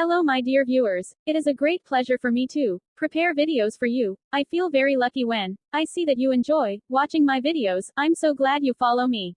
Hello my dear viewers, it is a great pleasure for me to prepare videos for you. I feel very lucky when I see that you enjoy watching my videos. I'm so glad you follow me.